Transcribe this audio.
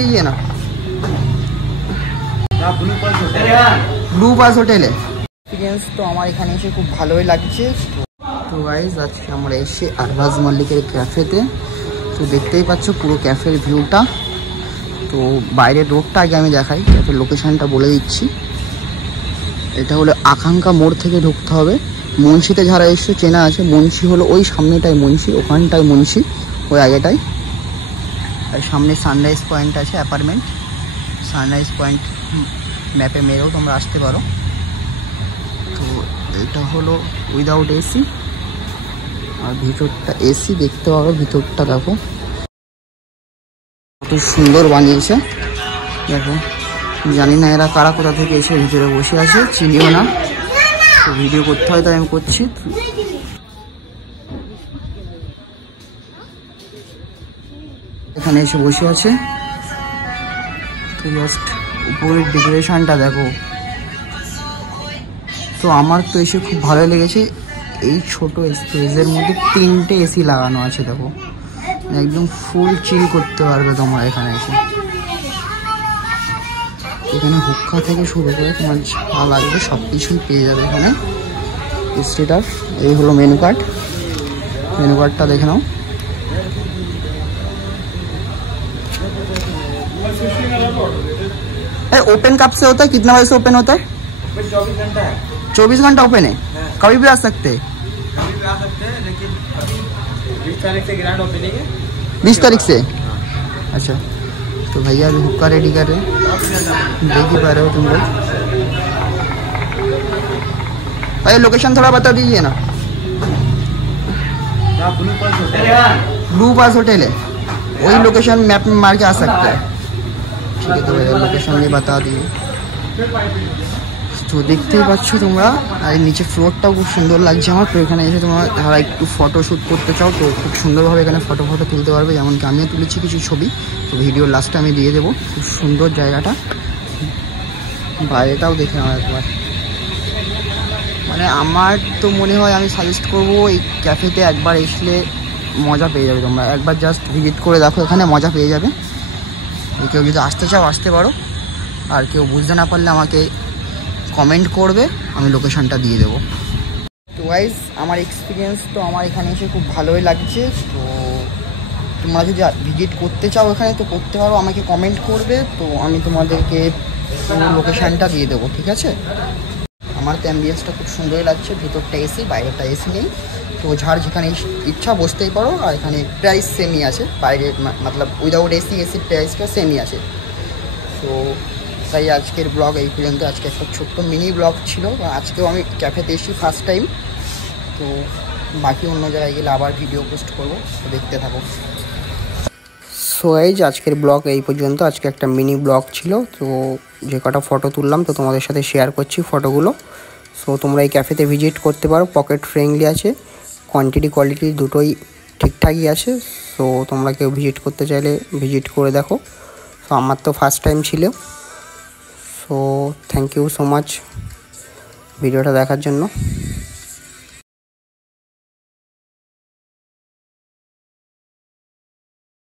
दीजिए ना। Blue pass হোটেলে এক্সপিরিয়েন্স তো আমার এখানে এসে খুব ভালোই লাগছে। তো গাইজ আজকে আমরা এসে আরবাজ মল্লিকের ক্যাফেতে। তো দেখতেই পাচ্ছ পুরো ক্যাফের ভিউটা। তো বাইরের রোডটা আগে আমি দেখাই, ক্যাফের লোকেশানটা বলে দিচ্ছি। এটা হলো আকাঙ্ক্ষা মোড় থেকে ঢুকতে হবে। মুন্সিতে যারা এসে চেনা আছে, মুন্সি হলো ওই সামনেটাই মুন্সি, ওখানটায় মুন্সি, ওই আগেটাই। আর সামনে সানরাইজ পয়েন্ট আছে অ্যাপার্টমেন্ট। সানরাইজ পয়েন্ট ম্যাপে মেরেও তোমরা আসতে পারো। তো এটা হলো উইদাউট এসি, আর ভিতরটা এসি দেখতে পারো। ভিতরটা দেখো কত সুন্দর বানিয়েছে। দেখো, জানি না এরা কারা কোথা থেকে এসে ভিতরে বসে আছে, চিনিও না। তো ভিডিও করতে হয় তাই আমি করছি। এখানে এসে বসে আছে। তো জাস্ট উপরের ডেকোরেশনটা দেখো। তো আমার তো এসে খুব ভালো লেগেছে। এই ছোট স্পেসের মধ্যে 3টে এসি লাগানো আছে। দেখো, একদম ফুল চিল করতে পারবে তোমরা এখানে এসে। এখানে হুক্কা থেকে শুরু করে তোমার যা লাগবে সব কিছুই পেয়ে যাবে এখানে। স্ট্রিটার এই হলো মেনু কার্ড। मेन्यू कार्ड देखे नाओ। ओपन कब से होता है, कितना बजे से ओपन होता है? 24 घंटा है। 24 घंटा ओपन है, कभी भी आ सकते हैं? कभी भी आ सकते हैं, लेकिन अभी 20 तारीख से ग्रैंड ओपनिंग है। 20 तारीख से? अच्छा, तो भैया अभी हुक्का रेडी कर रहे हैं, देख ही पा रहे हो तुम लोग। भाई लोकेशन थोड़ा बता दीजिए ना। ब्लू पास होटल है, वही लोकेशन मैप में मार के आ सकते हैं। ठीक है, तो भैया लोकेशन भी बता दिए। तो देखते पाচ্ছ তোমরা, আর নিচে ফ্লোরটাও খুব সুন্দর লাগছে আমার। তো এখানে এসে তোমরা যারা একটু ফটোশ্যুট করতে চাও তো খুব সুন্দরভাবে এখানে ফটো তুলতে পারবে, যেমন কি আমিও তুলেছি কিছু ছবি। তো ভিডিওর লাস্টে আমি দিয়ে দেবো। খুব সুন্দর জায়গাটা, বাইরেটাও দেখে আমার একবার। মানে আমার তো মনে হয় আমি সাজেস্ট করবো এই ক্যাফেতে একবার আসলে মজা পেয়ে যাবে তোমরা। একবার জাস্ট ভিজিট করে দেখো, এখানে মজা পেয়ে যাবে। কেউ যদি আসতে চাও আসতে পারো, আর কেউ বুঝতে না পারলে আমাকে কমেন্ট করবে, আমি লোকেশনটা দিয়ে দেবো। তো গাইস আমার এক্সপিরিয়েন্স তো আমার এখানে এসে খুব ভালোই লাগছে। তো তোমরা যদি ভিজিট করতে চাও এখানে তো করতে পারো, আমাকে কমেন্ট করবে, তো আমি তোমাদেরকে লোকেশনটা দিয়ে দেবো। ঠিক আছে, আমার তো অ্যাম্বিয়েন্সটা খুব সুন্দরই লাগছে। ভিতরটা এসি, বাইরেটা এসি নেই। তো যার যেখানে ইচ্ছা বসতেই পারো। আর এখানে প্রাইস সেমই আছে, বাইরে মতলব উইদাউট এসি এসির প্রাইসটা সেমই আছে। তো তাই আজকের ব্লগ এই পর্যন্ত। আজকে একটা ছোট্ট মিনি ব্লগ ছিল। আজকেও আমি ক্যাফেতে এসেছি ফার্স্ট টাইম। তো বাকি অন্য জায়গায় গেলে আবার ভিডিও পোস্ট করবো, তো দেখতে থাকো। সো এই যে আজকের ব্লগ এই পর্যন্ত। আজকে একটা মিনি ব্লগ ছিল। তো যে কটা ফটো তুললাম তো তোমাদের সাথে শেয়ার করছি ফটোগুলো। সো তোমরা এই ক্যাফেতে ভিজিট করতে পারো, পকেট ফ্রেন্ডলি আছে, কোয়ান্টিটি কোয়ালিটি দুটোই ঠিকঠাকই আছে। সো তোমরা কেউ ভিজিট করতে চাইলে ভিজিট করে দেখো। সো আমার তো ফার্স্ট টাইম ছিল। So thank you so much ভিডিওটা দেখার জন্য।